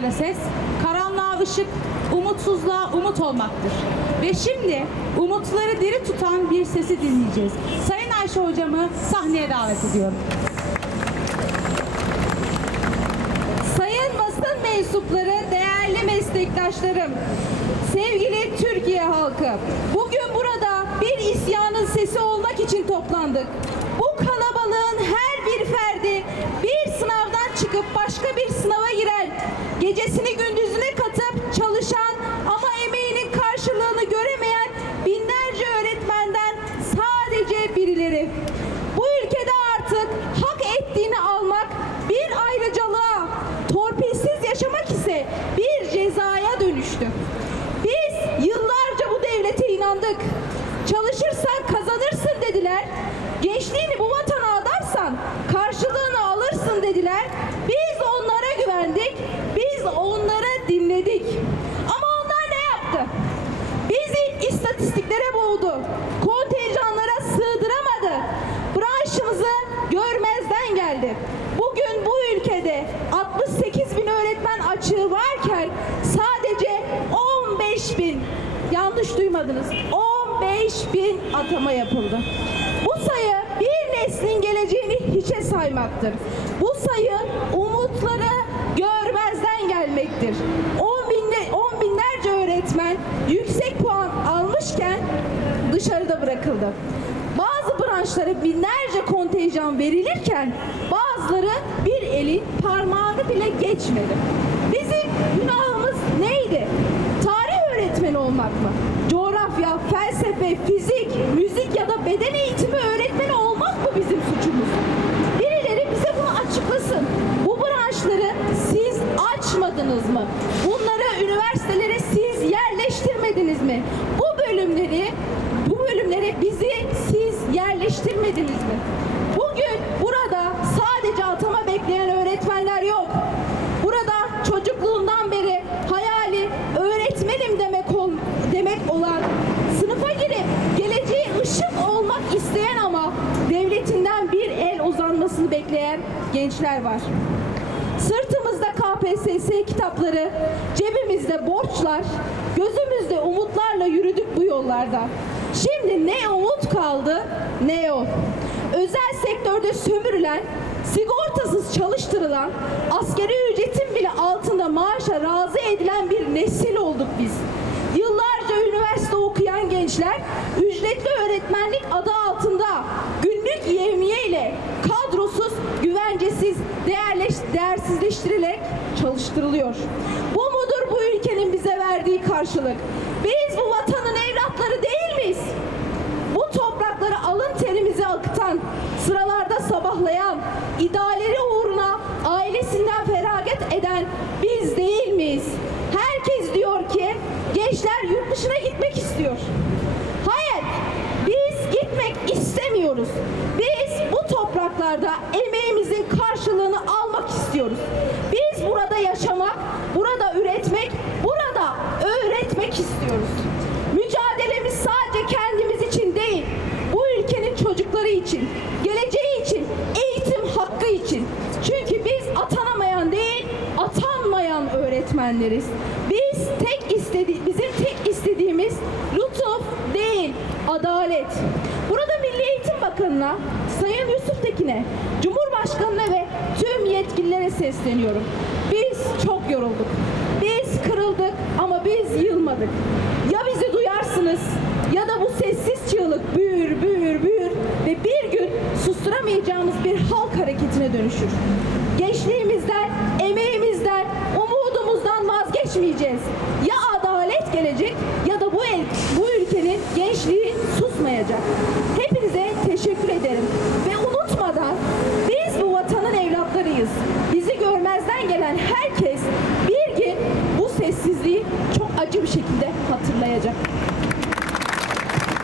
ihtiyaçlara ses, karanlığa ışık, umutsuzluğa umut olmaktır. Ve şimdi umutları diri tutan bir sesi dinleyeceğiz. Sayın Ayşe hocamı sahneye davet ediyorum. Sayın basın mensupları, değerli meslektaşlarım, sevgili Türkiye halkı, bugün burada bir isyanın sesi olmak için toplandık. Bu kalabalığın her bir ferdi bir sınavdan çıkıp başka bir sınava gecesini gündüzüne katıp çalışan ama emeğinin karşılığını göremeyen binlerce öğretmenden sadece birileri. Bu ülkede artık hak ettiğini almak bir ayrıcalığa, torpilsiz yaşamak ise bir cezaya dönüştü. Biz yıllarca bu devlete inandık. Çalışırsan kazanırsın dediler. Gençliğini bu vatana adarsan karşılığını alırsın dediler. Biz onlara güvendik. Biz onlara dinledik. Ama onlar ne yaptı? Bizi istatistiklere boğdu. Kontenjanlara sığdıramadı. Branşımızı görmezden geldi. Bugün bu ülkede 68 bin öğretmen açığı varken sadece 15 bin yanlış duymadınız 15 bin atama yapıldı. Bu sayı bir neslin geleceğini hiçe saymaktır. Bu sayı umutları görmezden gelmektir. 10 binle, 10 binlerce öğretmen yüksek puan almışken dışarıda bırakıldı. Bazı branşlara binlerce kontenjan verilirken bazıları bir elin parmağını bile geçmedi. Bizim günahımız neydi? Tarih öğretmeni olmak mı? Coğrafya, felsefe, fizik, müzik ya da beden eğitimi öğretmeni olmak mı bizim suçumuz? Birileri bize bunu açıklasın. Bu branşları siz açmadınız mı? Bunları üniversitelere siz yerleştirmediniz mi? Bu bölümleri, bu bölümlere bizi siz yerleştirmediniz mi? Bugün burada sadece atama bekleyen öğretmenler yok. Burada çocukluğundan beri hayali öğretmenim demek ol, demek olan sınıfa girip geleceği ışık olmak isteyen ama devletinden bir el uzanmasını bekleyen gençler var. Sırtımızda KPSS kitapları, cebimizde borçlar, gözümüzde umutlarla yürüdük bu yollarda. Şimdi ne umut kaldı ne yol. Özel sektörde sömürülen, sigortasız çalıştırılan, askeri ücretin bile altında maaşa razı edilen bir nesil olduk biz. Yıllarca üniversite okuyan gençler ücretli öğretmenlik adı değersizleştirilerek çalıştırılıyor. Bu mudur bu ülkenin bize verdiği karşılık? Biz bu vatanın evlatları değil miyiz? Bu toprakları alın terimizi akıtan, sıralarda sabahlayan, idealleri uğruna ailesinden feragat eden biz değil miyiz? Herkes diyor ki gençler yurt dışına gitmek istiyor. Hayır, biz gitmek istemiyoruz. Biz bu topraklarda emeğimizin karşılığını almak istiyoruz. Biz burada yaşamak, burada üretmek, burada öğretmek istiyoruz. Mücadelemiz sadece kendimiz için değil, bu ülkenin çocukları için, geleceği için, eğitim hakkı için. Çünkü biz atanamayan değil, atanmayan öğretmenleriz. Biz tek istedi bizim tek istediğimiz lütuf değil, adalet. Burada Milli Eğitim Bakanı'na, Sayın Yusuf Tekin'e, Cumhurbaşkanı'na ve tüm yetkililere sesleniyorum. Biz çok yorulduk. Biz kırıldık ama biz yılmadık. Ya bizi duyarsınız ya da bu sessiz çığlık büyür, büyür, büyür ve bir gün susturamayacağımız bir halk hareketine dönüşür. Gençliğimizden, emeğimizden, vazgeçmeyeceğiz. Ya adalet gelecek ya da bu el, bu ülkenin gençliği susmayacak. Hepinize teşekkür ederim ve unutmadan biz bu vatanın evlatlarıyız. Bizi görmezden gelen herkes bir gün bu sessizliği çok acı bir şekilde